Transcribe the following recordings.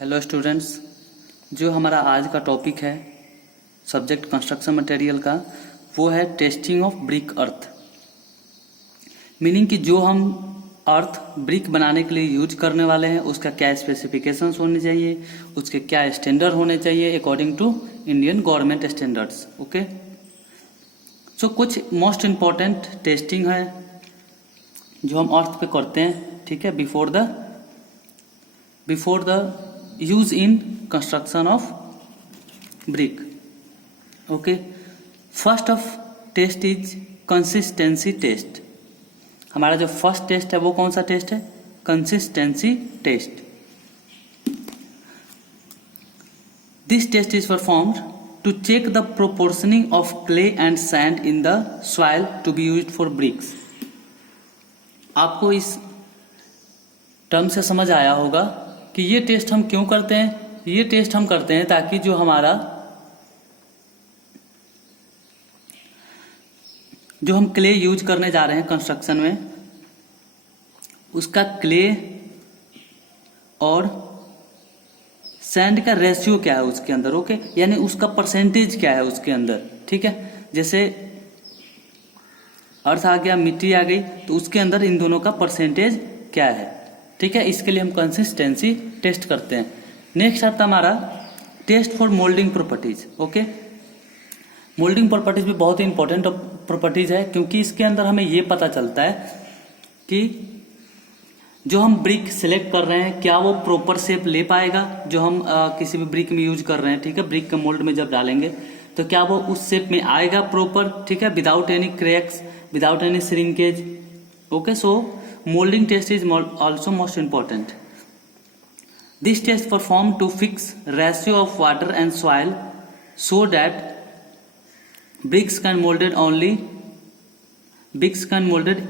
Hello students, जो हमारा आज का टॉपिक है सब्जेक्ट कंस्ट्रक्शन मटेरियल का, वो है testing of brick earth. Meaning कि जो हम अर्थ ब्रिक बनाने के लिए यूज करने वाले हैं उसका क्या स्पेसिफिकेशंस होने चाहिए, उसके क्या स्टैंडर्ड होने चाहिए according to Indian government standards. Okay, so कुछ मोस्ट इम्पॉर्टेंट टेस्टिंग है जो हम अर्थ पे करते हैं, ठीक है, before the use in construction of brick. Okay, first of test is consistency test. हमारा जो फर्स्ट टेस्ट है वो कौन सा टेस्ट है? Consistency test. This test is performed to check the proportioning of clay and sand in the soil to be used for bricks. आपको इस term से समझ आया होगा कि ये टेस्ट हम क्यों करते हैं। ये टेस्ट हम करते हैं ताकि जो हम क्ले यूज करने जा रहे हैं कंस्ट्रक्शन में, उसका क्ले और सैंड का रेशियो क्या है उसके अंदर। ओके, यानी उसका परसेंटेज क्या है उसके अंदर, ठीक है। जैसे अर्थ आ गया, मिट्टी आ गई, तो उसके अंदर इन दोनों का परसेंटेज क्या है, ठीक है। इसके लिए हम कंसिस्टेंसी टेस्ट करते हैं। नेक्स्ट आता हमारा test for moulding properties. Okay, moulding properties भी बहुत ही इंपॉर्टेंट प्रॉपर्टीज है, क्योंकि इसके अंदर हमें ये पता चलता है कि जो हम ब्रिक सिलेक्ट कर रहे हैं क्या वो प्रॉपर शेप ले पाएगा, जो हम किसी भी ब्रिक में यूज कर रहे हैं, ठीक है। ब्रिक के मोल्ड में जब डालेंगे तो क्या वो उस शेप में आएगा प्रॉपर, ठीक है, without any cracks, without any shrinkage. Okay, so molding test is also most important. This test performed to fix ratio of water and soil so that bricks can molded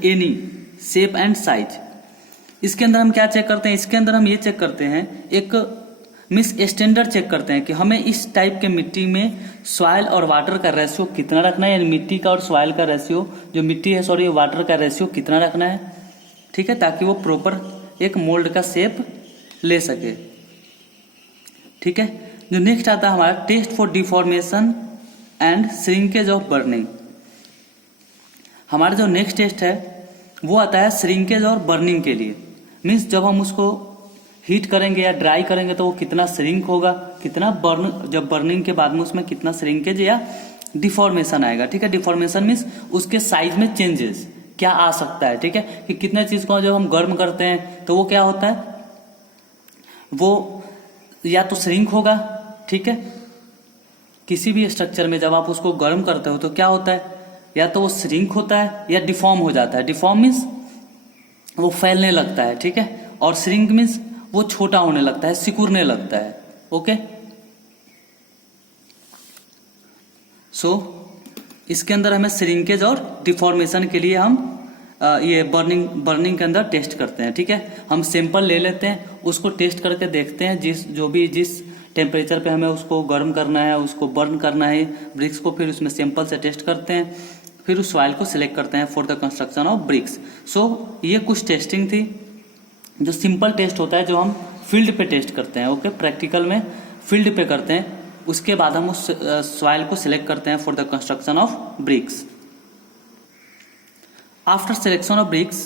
any shape and size. इसके अंदर हम क्या check करते हैं? इसके अंदर हम ये चेक करते हैं, एक मिस स्टैंडर्ड चेक करते हैं कि हमें इस टाइप के मिट्टी में सॉइल और वाटर का रेशियो कितना रखना है, यानी मिट्टी का और सॉइल का रेशियो, जो मिट्टी है सॉरी वाटर का रेशियो कितना रखना है, ठीक है, ताकि वो प्रॉपर एक मोल्ड का शेप ले सके, ठीक है। जो नेक्स्ट आता है हमारा test for deformation and shrinkage of burning. हमारा जो नेक्स्ट टेस्ट है वो आता है श्रिंकेज और बर्निंग के लिए। मीन्स जब हम उसको हीट करेंगे या ड्राई करेंगे तो वो कितना श्रिंक होगा, कितना जब बर्निंग के बाद में उसमें कितना श्रिंकेज या डिफॉर्मेशन आएगा, ठीक है। डिफॉर्मेशन मीन्स उसके साइज में चेंजेस क्या आ सकता है, ठीक है, कि कितने चीज को जब हम गर्म करते हैं तो वो क्या होता है, वो या तो श्रिंक होगा, ठीक है। किसी भी स्ट्रक्चर में जब आप उसको गर्म करते हो तो क्या होता है, या तो वो श्रिंक होता है या डिफॉर्म हो जाता है। डिफॉर्म मीन्स वो फैलने लगता है, ठीक है, और श्रिंक मीन्स वो छोटा होने लगता है, सिकुड़ने लगता है। ओके, सो इसके अंदर हमें श्रिंकेज और डिफॉर्मेशन के लिए हम ये बर्निंग के अंदर टेस्ट करते हैं, ठीक है। हम सैंपल ले लेते हैं, उसको टेस्ट करके देखते हैं, जिस टेम्परेचर पे हमें उसको गर्म करना है, उसको बर्न करना है ब्रिक्स को, फिर उसमें सैंपल से टेस्ट करते हैं, फिर उस सॉइल को सिलेक्ट करते हैं for the construction of bricks. So ये कुछ टेस्टिंग थी जो सिंपल टेस्ट होता है, जो हम फील्ड पे टेस्ट करते हैं। ओके, प्रैक्टिकल में फील्ड पे करते हैं, उसके बाद हम उस सॉइल को सिलेक्ट करते हैं for the construction of bricks. After selection of bricks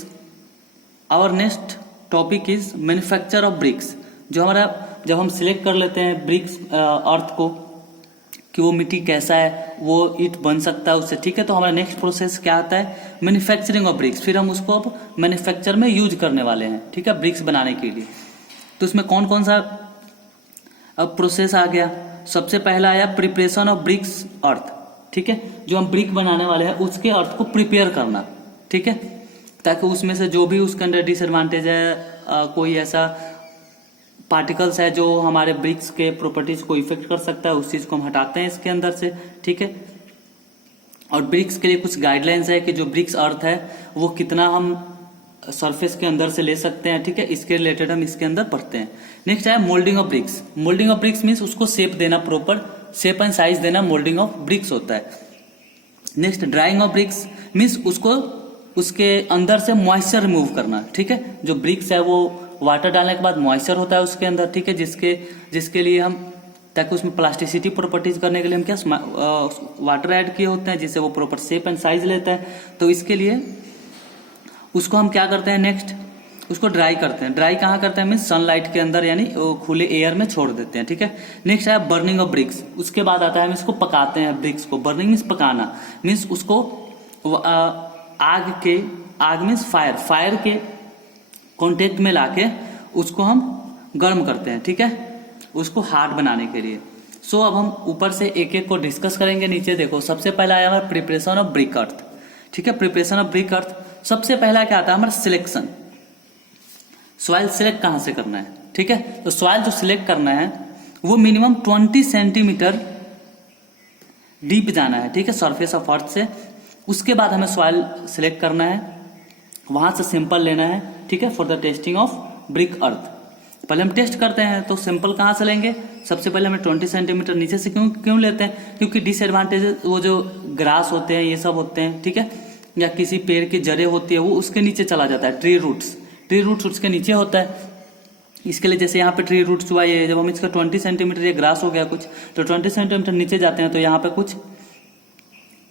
our next topic is manufacture of bricks. जब हम सिलेक्ट कर लेते हैं ब्रिक्स अर्थ को कि वो मिट्टी कैसा है, वो ईट बन सकता है उससे, ठीक है, तो हमारा नेक्स्ट प्रोसेस क्या आता है? Manufacturing of BRICS. फिर हम उसको अब मैन्युफैक्चर में यूज करने वाले हैं, ठीक है, ब्रिक्स बनाने के लिए। तो उसमें कौन कौन सा अब प्रोसेस आ गया? सबसे पहला आया प्रिपरेशन ऑफ ब्रिक्स अर्थ, ठीक है, जो हम ब्रिक बनाने वाले हैं उसके अर्थ को प्रिपेयर करना, ठीक है, ताकि उसमें से जो भी उसके अंदर डिसएडवांटेज है, कोई ऐसा पार्टिकल्स है जो हमारे ब्रिक्स के प्रॉपर्टीज को इफेक्ट कर सकता है, उस चीज को हम हटाते हैं इसके अंदर से, ठीक है। और ब्रिक्स के लिए कुछ गाइडलाइंस है कि जो ब्रिक्स अर्थ है वो कितना हम सरफेस के अंदर से ले सकते हैं, ठीक है, इसके रिलेटेड हम इसके अंदर पढ़ते हैं। नेक्स्ट है moulding of BRICS. Moulding of BRICS means उसको शेप देना, प्रॉपर शेप एंड साइज देना मोल्डिंग ऑफ ब्रिक्स होता है। Next drawing of BRICS means उसको उसके अंदर से मॉइस्चर रिमूव करना, ठीक है, जो ब्रिक्स है वो वाटर डालने के बाद मॉइस्चर होता है उसके अंदर, ठीक है, जिसके लिए हम, ताकि उसमें प्लास्टिसिटी प्रॉपर्टीज करने के लिए हम क्या वाटर ऐड किए होते हैं, जिससे वो प्रॉपर शेप एंड साइज लेता है। तो इसके लिए उसको हम क्या करते हैं, नेक्स्ट उसको ड्राई करते हैं। ड्राई कहाँ करते हैं, मीन्स सनलाइट के अंदर, यानी खुले एयर में छोड़ देते हैं, ठीक है। नेक्स्ट है बर्निंग ऑफ ब्रिक्स। उसके बाद आता है हम इसको पकाते हैं ब्रिक्स को। बर्निंग मीन्स पकाना, मीन्स उसको आग मीन्स फायर के कांटेक्ट में लाके उसको हम गर्म करते हैं, ठीक है, उसको हार्ड बनाने के लिए। सो अब हम ऊपर से एक एक को डिस्कस करेंगे। नीचे देखो, सबसे पहला आया हमारा प्रिपरेशन ऑफ ब्रिक अर्थ, ठीक है। प्रिपरेशन ऑफ ब्रिक अर्थ, सबसे पहला क्या आता है हमारा सिलेक्शन। सॉइल सिलेक्ट कहां से करना है, ठीक है। तो सॉइल जो सिलेक्ट करना है वो मिनिमम 20 सेंटीमीटर डीप जाना है, ठीक है, सरफेस ऑफ अर्थ से। उसके बाद हमें सॉइल सिलेक्ट करना है, वहां से सैंपल लेना है, ठीक है, for the testing of brick earth. पहले हम टेस्ट करते हैं, तो सैंपल कहाँ से लेंगे, सबसे पहले हमें 20 सेंटीमीटर नीचे से क्यों लेते हैं, क्योंकि डिसएडवांटेज वो जो ग्रास होते हैं ये सब होते हैं, ठीक है, या किसी पेड़ की जड़ें होती है वो उसके नीचे चला जाता है, ट्री रूट्स उसके नीचे होता है। इसके लिए जैसे यहाँ पे ट्री रूट्स हुआ, ये जब हम इसका 20 सेंटीमीटर ये ग्रास हो गया कुछ, तो 20 सेंटीमीटर नीचे जाते हैं, तो यहाँ पे कुछ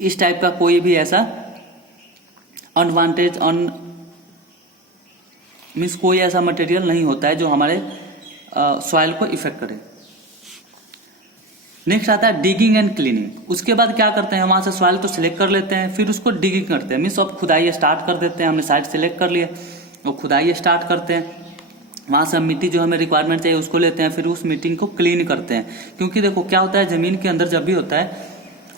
इस टाइप का कोई भी ऐसा अनवांटेज मीन्स कोई ऐसा मटेरियल नहीं होता है जो हमारे सॉइल को इफेक्ट करे। नेक्स्ट आता है डिगिंग एंड क्लीनिंग। उसके बाद क्या करते हैं, वहां से सॉइल तो सिलेक्ट कर लेते हैं, फिर उसको डिगिंग करते हैं, मीन्स अब खुदाई स्टार्ट कर देते हैं। हमने साइड सिलेक्ट कर लिए और खुदाई स्टार्ट करते हैं। वहां से हम मिट्टी जो हमें रिक्वायरमेंट चाहिए उसको लेते हैं, फिर उस मिट्टी को क्लीन करते हैं। क्योंकि देखो क्या होता है, जमीन के अंदर जब भी होता है,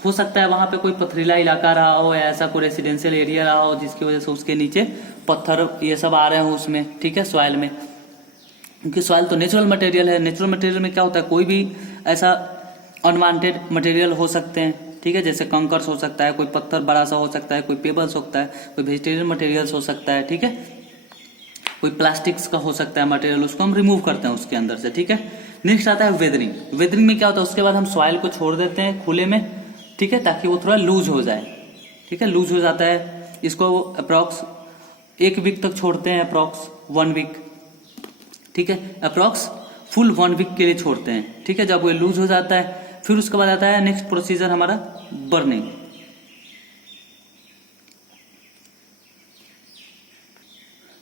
हो सकता है वहां पे कोई पथरीला इलाका रहा हो या ऐसा कोई रेसिडेंशियल एरिया रहा हो जिसकी वजह से उसके नीचे पत्थर ये सब आ रहे हो उसमें, ठीक है, सॉइल में। क्योंकि सॉइल तो नेचुरल मटेरियल है, नेचुरल मटेरियल में क्या होता है, कोई भी ऐसा अनवांटेड मटेरियल हो सकते हैं, ठीक है, जैसे कंकर्स हो सकता है, कोई पत्थर बड़ा सा हो सकता है, कोई पेबल्स होता है, कोई वेजिटेरियल मटेरियल्स हो सकता है, ठीक है, कोई प्लास्टिक्स का हो सकता है मटेरियल, उसको हम रिमूव करते हैं उसके अंदर से, ठीक है। नेक्स्ट आता है वेदरिंग। वेदरिंग में क्या होता है, उसके बाद हम सॉइल को छोड़ देते हैं खुले में, ठीक है, ताकि वो थोड़ा लूज हो जाए, ठीक है, लूज हो जाता है। इसको अप्रॉक्स 1 वीक तक छोड़ते हैं, अप्रॉक्स 1 वीक, ठीक है, अप्रॉक्स फुल 1 वीक के लिए छोड़ते हैं, ठीक है। जब वो लूज हो जाता है, फिर उसके बाद आता है नेक्स्ट प्रोसीजर हमारा बर्निंग।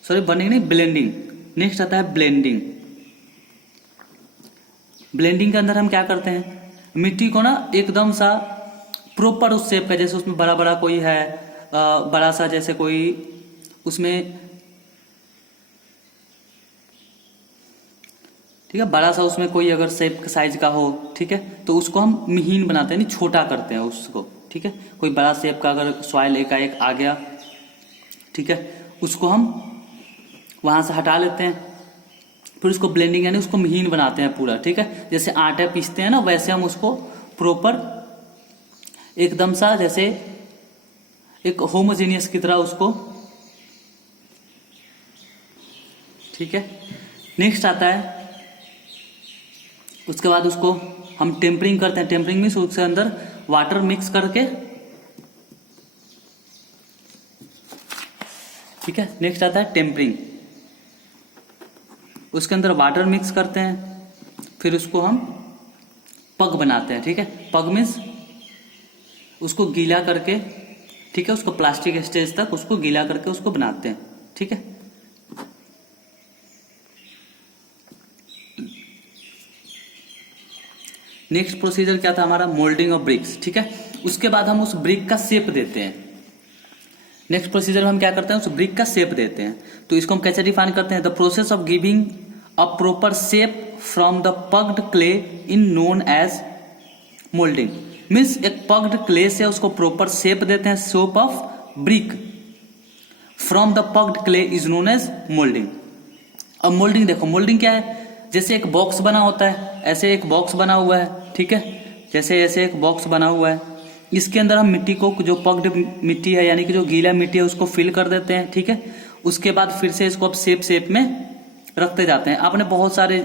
सॉरी बर्निंग नहीं, ब्लेंडिंग। नेक्स्ट आता है ब्लेंडिंग। ब्लेंडिंग के अंदर हम क्या करते हैं, मिट्टी को ना एकदम सा प्रॉपर उस शेप का, जैसे उसमें बड़ा बड़ा कोई है, बड़ा सा जैसे कोई उसमें, ठीक है, बड़ा सा उसमें कोई अगर शेप साइज का हो, ठीक है, तो उसको हम महीन बनाते हैं, नहीं छोटा करते हैं उसको, ठीक है। कोई बड़ा शेप का अगर सॉइल एकाएक आ गया, ठीक है, उसको हम वहां से हटा लेते हैं, फिर उसको ब्लेंडिंग यानी उसको महीन बनाते हैं पूरा, ठीक है। जैसे आटा पीसते हैं ना, वैसे हम उसको प्रॉपर एकदम सा जैसे एक होमोजेनियस की तरह उसको, ठीक है। नेक्स्ट आता है, उसके बाद उसको हम टेम्परिंग करते हैं। टेम्परिंग मीन्स उसके अंदर वाटर मिक्स करके, ठीक है। नेक्स्ट आता है टेम्परिंग, उसके अंदर वाटर मिक्स करते हैं, फिर उसको हम पग बनाते हैं, ठीक है। पग मीन्स उसको गीला करके, ठीक है, उसको प्लास्टिक स्टेज तक उसको गीला करके उसको बनाते हैं, ठीक है। नेक्स्ट प्रोसीजर क्या था हमारा, मोल्डिंग ऑफ ब्रिक्स, ठीक है। उसके बाद हम उस ब्रिक का शेप देते हैं। नेक्स्ट प्रोसीजर हम क्या करते हैं, उस ब्रिक का शेप देते हैं। तो इसको हम कैसे डिफाइन करते हैं, the process of giving a proper shape from the pugged clay in known as moulding. Means एक पग्ड क्ले से उसको प्रॉपर शेप देते हैं, shape of brick from the pugged clay is known as moulding. अब moulding देखो, moulding क्या है, जैसे एक बॉक्स बना होता है, ऐसे एक बॉक्स बना हुआ है, ठीक है, जैसे ऐसे एक बॉक्स बना हुआ है, इसके अंदर हम मिट्टी को, जो पग्ड मिट्टी है यानी कि जो गीला मिट्टी है, उसको फिल कर देते हैं, ठीक है। उसके बाद फिर से इसको अब शेप में रखते जाते हैं। आपने बहुत सारे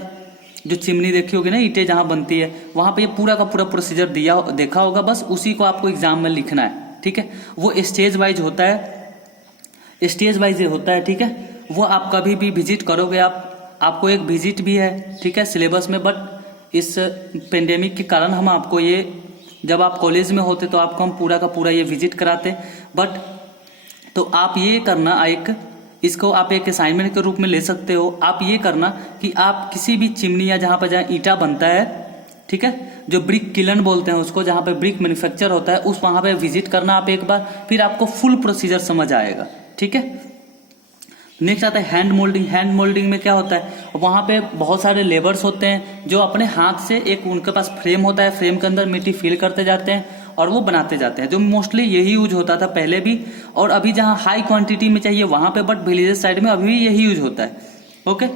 जो चिमनी देखी होगी ना, ईंटें जहां बनती है, वहां पे ये पूरा का पूरा प्रोसीजर देखा होगा, बस उसी को आपको एग्जाम में लिखना है, ठीक है। वो स्टेज वाइज होता है, ठीक है। वो आप कभी भी विजिट करोगे आप आपको एक विजिट भी है, ठीक है, सिलेबस में, बट इस पेंडेमिक के कारण हम आपको ये, जब आप कॉलेज में होते तो आपको हम पूरा का पूरा ये विजिट कराते, बट तो आप ये करना, एक इसको आप एक असाइनमेंट के रूप में ले सकते हो। आप ये करना कि आप किसी भी चिमनी या जहाँ ईंटा बनता है, ठीक है, जो ब्रिक किलन बोलते हैं उसको, जहाँ पे ब्रिक मैन्युफैक्चर होता है, उस वहाँ पे विजिट करना आप एक बार, फिर आपको फुल प्रोसीजर समझ आएगा, ठीक है। नेक्स्ट आता है हैंड मोल्डिंग। हैंड मोल्डिंग में क्या होता है, वहाँ पे बहुत सारे लेबर्स होते हैं जो अपने हाथ से, एक उनके पास फ्रेम होता है, फ्रेम के अंदर मिट्टी फिल करते जाते हैं और वो बनाते जाते हैं, जो मोस्टली यही यूज होता था पहले भी, और अभी जहाँ हाई क्वांटिटी में चाहिए वहाँ पे, बट विलेजेस साइड में अभी भी यही यूज होता है। Okay.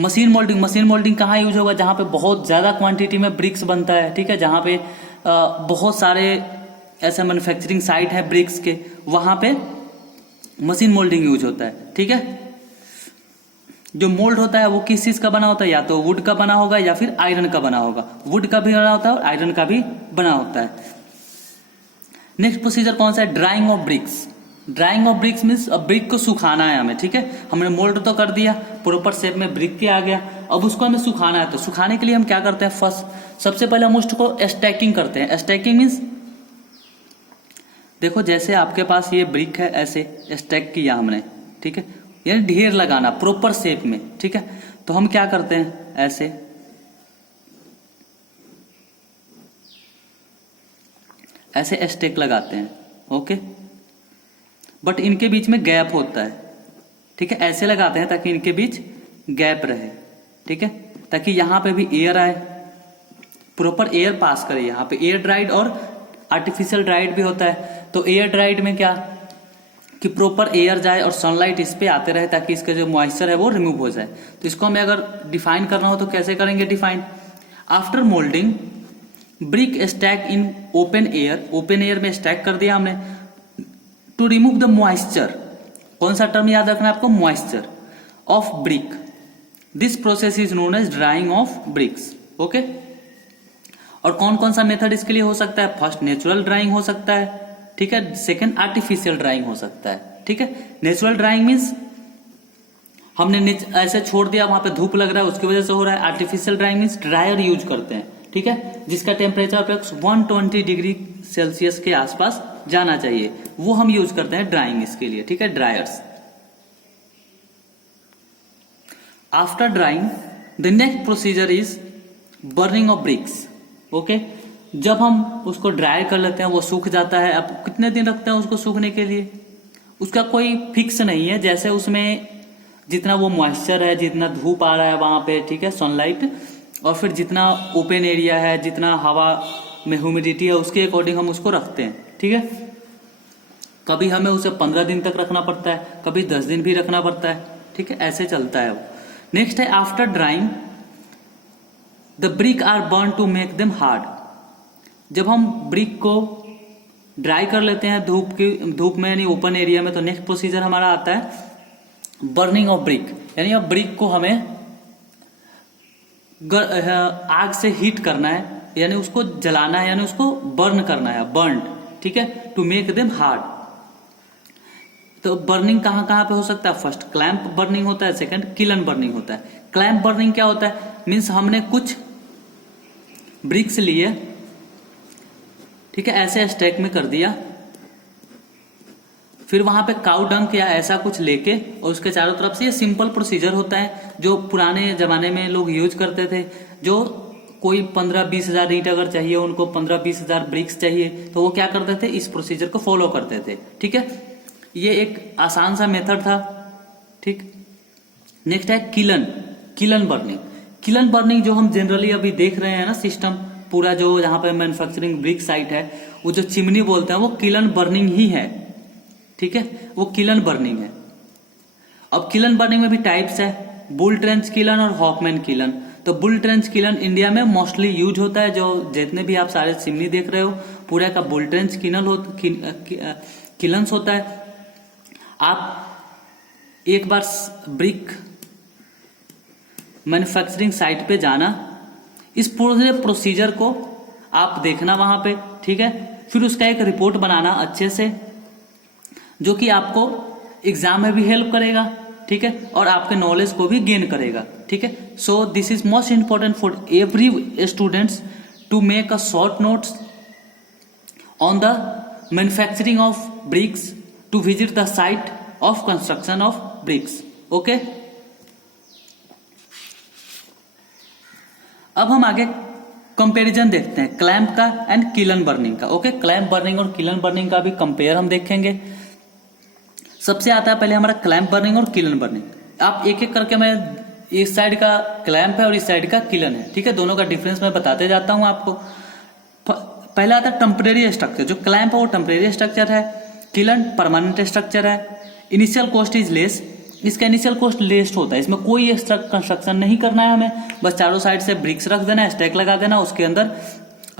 Machine moulding. Machine moulding कहाँ यूज होगा, जहाँ पे बहुत ज़्यादा क्वांटिटी में ब्रिक्स बनता है, ठीक है, जहाँ पे बहुत सारे ऐसे मैन्युफैक्चरिंग साइट है ब्रिक्स के, वहाँ पे मशीन मोल्डिंग यूज होता है, ठीक है। जो मोल्ड होता है वो किस चीज का बना होता है, या तो वुड का बना होगा या फिर आयरन का बना होगा। वुड का भी बना होता है और आयरन का भी बना होता है। नेक्स्ट प्रोसीजर कौन सा है, drawing of BRICS. Drawing of BRICS means अब ब्रिक को सुखाना है हमें, ठीक है, हमने मोल्ड तो कर दिया, प्रॉपर शेप में ब्रिक के आ गया, अब उसको हमें सुखाना है। तो सुखाने के लिए हम क्या करते हैं, फर्स्ट सबसे पहले हम उसको स्टैकिंग करते हैं। स्टैकिंग मीन्स देखो, जैसे आपके पास ये ब्रिक है, ऐसे स्टैक किया हमने, ठीक है, यानी ढेर लगाना प्रॉपर शेप में, ठीक है। तो हम क्या करते हैं, ऐसे स्टैक लगाते हैं, ओके, बट इनके बीच में गैप होता है, ठीक है, ऐसे लगाते हैं ताकि इनके बीच गैप रहे, ठीक है, ताकि यहां पे भी एयर आए, प्रॉपर एयर पास करे। यहाँ पे एयर ड्राइड और आर्टिफिशियल ड्राइड भी होता है। तो एयर ड्राइड में क्या कि प्रॉपर एयर जाए और सनलाइट इस पे आते रहे ताकि इसका जो मॉइस्चर है वो रिमूव हो जाए। तो इसको हमें अगर डिफाइन करना हो तो कैसे करेंगे define, after moulding brick stack in open air. Open air में स्टैक कर दिया हमने टू रिमूव द मॉइस्चर। कौन सा टर्म याद रखना है आपको, moisture of brick. This process is known as drying of bricks, okay. और कौन कौन सा मेथड इसके लिए हो सकता है, फर्स्ट नेचुरल ड्राइंग हो सकता है, ठीक है, सेकंड आर्टिफिशियल ड्राइंग हो सकता है, ठीक है। नेचुरल ड्राइंग मीन्स हमने ऐसे छोड़ दिया, वहां पे धूप लग रहा है उसकी वजह से हो रहा है। Artificial drying means dryer use करते हैं, ठीक है, जिसका टेम्परेचर अप्रोक्स 120 डिग्री सेल्सियस के आसपास जाना चाहिए, वो हम यूज करते हैं ड्राइंग इसके लिए, ठीक है, dryers. After drying the next procedure is burning of bricks, okay. जब हम उसको ड्राई कर लेते हैं, वो सूख जाता है। अब कितने दिन रखते हैं उसको सूखने के लिए, उसका कोई फिक्स नहीं है, जैसे उसमें जितना वो मॉइस्चर है, जितना धूप आ रहा है वहां पे, ठीक है, सनलाइट, और फिर जितना ओपन एरिया है, जितना हवा में ह्यूमिडिटी है, उसके अकॉर्डिंग हम उसको रखते हैं, ठीक है। कभी हमें उसे 15 दिन तक रखना पड़ता है, कभी 10 दिन भी रखना पड़ता है, ठीक है, ऐसे चलता है वो। नेक्स्ट है after drying the brick are burn to make them hard. जब हम ब्रिक को ड्राई कर लेते हैं धूप में यानी ओपन एरिया में, तो नेक्स्ट प्रोसीजर हमारा आता है बर्निंग ऑफ ब्रिक, यानी अब ब्रिक को हमें आग से हीट करना है, यानी उसको जलाना है, यानी उसको बर्न करना है, बर्न, ठीक है, टू मेक देम हार्ड। तो बर्निंग कहाँ कहाँ पे हो सकता है, फर्स्ट क्लैंप बर्निंग होता है, सेकंड किलन बर्निंग होता है। क्लैंप बर्निंग क्या होता है, मीन्स हमने कुछ ब्रिक्स लिए, ठीक है, ऐसे स्टैक में कर दिया, फिर वहां पे काउ डंक या ऐसा कुछ लेके और उसके चारों तरफ से, ये सिंपल प्रोसीजर होता है जो पुराने जमाने में लोग यूज करते थे। जो कोई 15-20 हजार ईंट अगर चाहिए, उनको 15-20 हजार ब्रिक्स चाहिए, तो वो क्या करते थे, इस प्रोसीजर को फॉलो करते थे, ठीक है। ये एक आसान सा मेथड था, ठीक। नेक्स्ट है किलन बर्निंग। किलन बर्निंग जो हम जनरली अभी देख रहे हैं ना सिस्टम पूरा, जो यहाँ पे मैन्युफैक्चरिंग ब्रिक साइट है, वो जो चिमनी बोलते हैं वो किलन बर्निंग ही है, ठीक है, वो किलन बर्निंग है। अब किलन बर्निंग में भी टाइप्स है, बुल ट्रेंच किलन और हॉफमैन किलन। तो बुल ट्रेंच किलन इंडिया में मोस्टली यूज होता है, जो जितने भी आप सारे चिमनी देख रहे हो पूरा का बुल ट्रेंच किलन्स होता है। आप एक बार ब्रिक मैन्युफैक्चरिंग साइट पे जाना, इस पूरे प्रोसीजर को आप देखना वहां पे, ठीक है, फिर उसका एक रिपोर्ट बनाना अच्छे से, जो कि आपको एग्जाम में भी हेल्प करेगा, ठीक ठीक है, और आपके नॉलेज को भी गेन करेगा, ठीक है। So this is most important for every students to make a short notes on the manufacturing of bricks, to visit the site of construction of bricks. Okay, अब हम आगे कंपैरिजन देखते हैं क्लैंप का एंड किलन बर्निंग का। Okay, clamp burning और kiln burning का भी कंपेयर हम देखेंगे। सबसे आता है पहले हमारा क्लैंप बर्निंग और किलन बर्निंग। आप एक एक करके, मैं इस साइड का क्लैंप है और इस साइड का किलन है, ठीक है, दोनों का डिफरेंस मैं बताते जाता हूं आपको। पहला आता है टेम्परेरी स्ट्रक्चर। जो क्लैंप है वो टेम्परेरी स्ट्रक्चर है, किलन परमानेंट स्ट्रक्चर है। इनिशियल कॉस्ट इज लेस, इसका इनिशियल कॉस्ट लेस होता है, इसमें कोई एक्स्ट्रा कंस्ट्रक्शन नहीं करना है हमें, बस चारों साइड से ब्रिक्स रख देना है, स्टैक लगा देना, उसके अंदर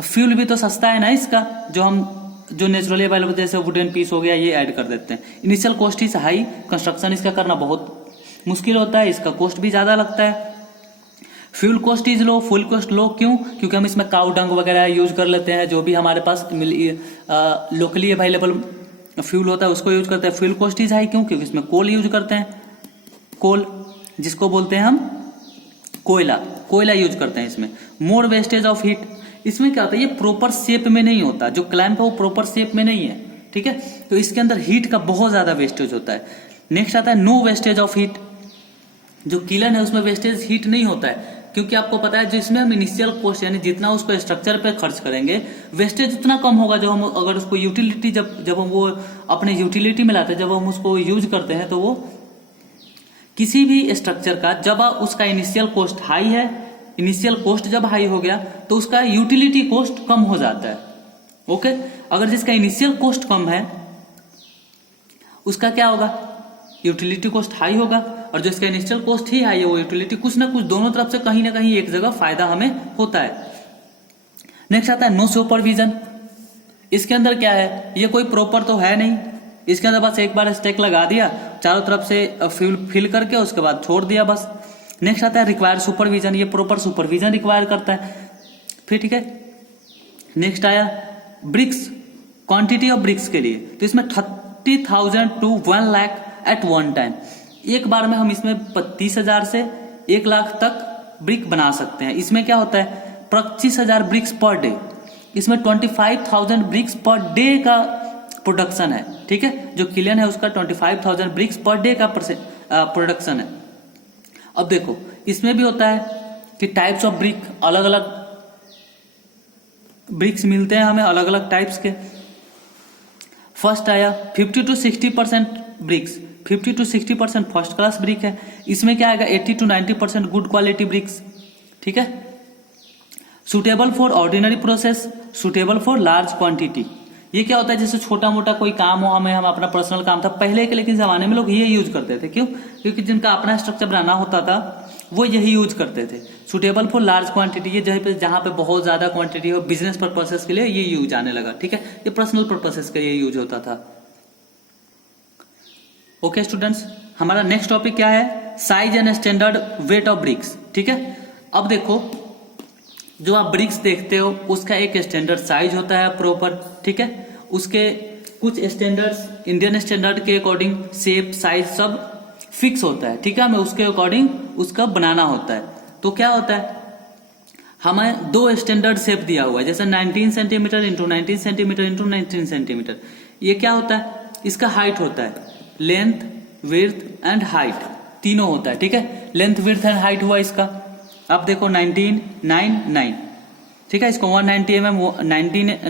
फ्यूल भी तो सस्ता है ना इसका, जो नेचुरली अवेलेबल जैसे वुडन पीस हो गया ये ऐड कर देते हैं। Initial cost is high, construction इसका करना बहुत मुश्किल होता है, इसका कॉस्ट भी ज्यादा लगता है। Fuel cost is low, full cost low, क्यों? क्योंकि हम इसमें काउ डंग वगैरह यूज कर लेते हैं, जो भी हमारे पास लोकली अवेलेबल फ्यूल होता है उसको यूज करते हैं। फ्यूल कॉस्ट इज हाई, क्यों? क्योंकि इसमें कोल यूज करते हैं, कोल जिसको बोलते हैं हम कोयला यूज करते हैं इसमें। मोर वेस्टेज ऑफ हीट, इसमें क्या होता है, ये प्रॉपर शेप में नहीं होता, जो क्लैंप है वो प्रॉपर शेप में नहीं है, ठीक है, तो इसके अंदर हीट का बहुत ज्यादा वेस्टेज होता है। नेक्स्ट आता है नो वेस्टेज ऑफ हीट। जो किलन है उसमें वेस्टेज हीट नहीं होता है, क्योंकि आपको पता है जो इसमें हम इनिशियल कॉस्ट यानी जितना उसको स्ट्रक्चर पे खर्च करेंगे वेस्टेज उतना कम होगा। जब हम अगर उसको यूटिलिटी जब हम वो अपने यूटिलिटी में लाते हैं, जब हम उसको यूज करते हैं, तो वो किसी भी स्ट्रक्चर का जब उसका इनिशियल कॉस्ट हाई है, इनिशियल कॉस्ट जब हाई हो गया तो उसका यूटिलिटी कॉस्ट कम हो जाता है। ओके, अगर जिसका इनिशियल कॉस्ट कम है उसका क्या होगा, यूटिलिटी कॉस्ट हाई होगा, और जो इसका इनिशियल कॉस्ट ही हाई है वो यूटिलिटी कुछ ना कुछ दोनों तरफ से कहीं ना कहीं एक जगह फायदा हमें होता है। नेक्स्ट आता है नो सुपरविजन। इसके अंदर क्या है, ये कोई प्रॉपर तो है नहीं, इसके अंदर बस एक बार स्टेक लगा दिया, चारों तरफ से फ्यूल फिल करके उसके बाद छोड़ दिया बस। नेक्स्ट आता है रिक्वायर सुपरविजन, ये प्रॉपर सुपरविजन रिक्वायर करता है। फिर ठीक है, नेक्स्ट आया ब्रिक्स, क्वांटिटी ऑफ ब्रिक्स के लिए, तो इसमें 30,000 to 1 lakh at one time, एक बार में हम इसमें 30,000 से 1 लाख तक ब्रिक बना सकते हैं। इसमें क्या होता है 25,000 ब्रिक्स पर डे, इसमें 25,000 ब्रिक्स पर डे का प्रोडक्शन है, ठीक है, जो किलन है उसका 25,000 ब्रिक्स पर डे का प्रोडक्शन है। अब देखो इसमें भी होता है कि टाइप्स ऑफ ब्रिक, अलग अलग ब्रिक्स मिलते हैं हमें अलग अलग टाइप्स के। फर्स्ट आया 50 to 60% bricks, 50 to 60% first class brick है। इसमें क्या आएगा 80 to 90% गुड क्वालिटी ब्रिक्स, ठीक है। Suitable for ordinary process, suitable for large quantity, ये क्या होता है, जैसे छोटा मोटा कोई काम हो, हम अपना पर्सनल काम था पहले के, लेकिन जमाने में लोग ये यूज करते थे, क्यों? क्योंकि जिनका अपना स्ट्रक्चर बनाना होता था वो यही यूज करते थे। सुटेबल फॉर लार्ज क्वांटिटी, ये जहां पे बहुत ज्यादा क्वांटिटी हो, बिजनेस पर्पसेस के लिए ये यूज आने लगा, ठीक है, ये पर्सनल पर्पसेस के लिए यूज होता था। ओके स्टूडेंट्स, हमारा नेक्स्ट टॉपिक क्या है, size and standard weight of BRICS, ठीक है। अब देखो जो आप ब्रिक्स देखते हो उसका एक स्टैंडर्ड साइज होता है प्रॉपर, ठीक है, उसके कुछ स्टैंडर्ड्स इंडियन स्टैंडर्ड के अकॉर्डिंग शेप साइज सब फिक्स होता है, ठीक है, हमें उसके अकॉर्डिंग उसका बनाना होता है। तो क्या होता है, हमें 2 स्टैंडर्ड शेप दिया हुआ है, जैसे 19 centimetre into 19 centimetre into 19 centimetre. ये क्या होता है, इसका हाइट होता है, लेंथ विड्थ एंड हाइट तीनों होता है, ठीक है। लेंथ विड्थ एंड हाइट हुआ इसका, आप देखो 19 9 9, ठीक है, इसको 190 mm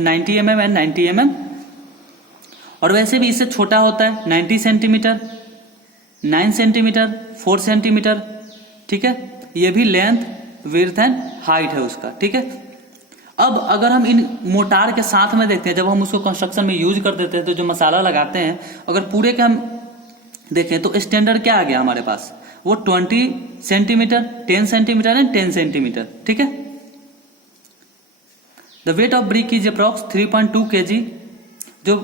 90 mm एंड 90 mm, और वैसे भी इससे छोटा होता है 90 सेंटीमीटर 9 सेंटीमीटर 4 सेंटीमीटर, ठीक है, ये भी लेंथ विड्थ एंड हाइट है उसका, ठीक है। अब अगर हम इन मोटार के साथ में देखते हैं, जब हम उसको कंस्ट्रक्शन में यूज कर देते हैं तो जो मसाला लगाते हैं, अगर पूरे के हम देखें तो स्टैंडर्ड क्या आ गया हमारे पास, वो 20 सेंटीमीटर 10 सेंटीमीटर एंड 10 सेंटीमीटर, ठीक है। The weight of brick is approx 3.2 kg, जो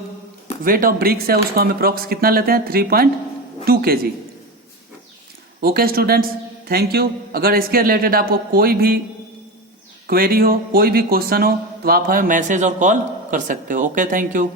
वेट ऑफ ब्रिक्स है उसको हम अप्रॉक्स कितना लेते हैं 3.2 kg। Okay students, thank you. अगर इसके रिलेटेड आपको कोई भी क्वेरी हो, कोई भी क्वेश्चन हो, तो आप हमें मैसेज और कॉल कर सकते हो। Okay, thank you.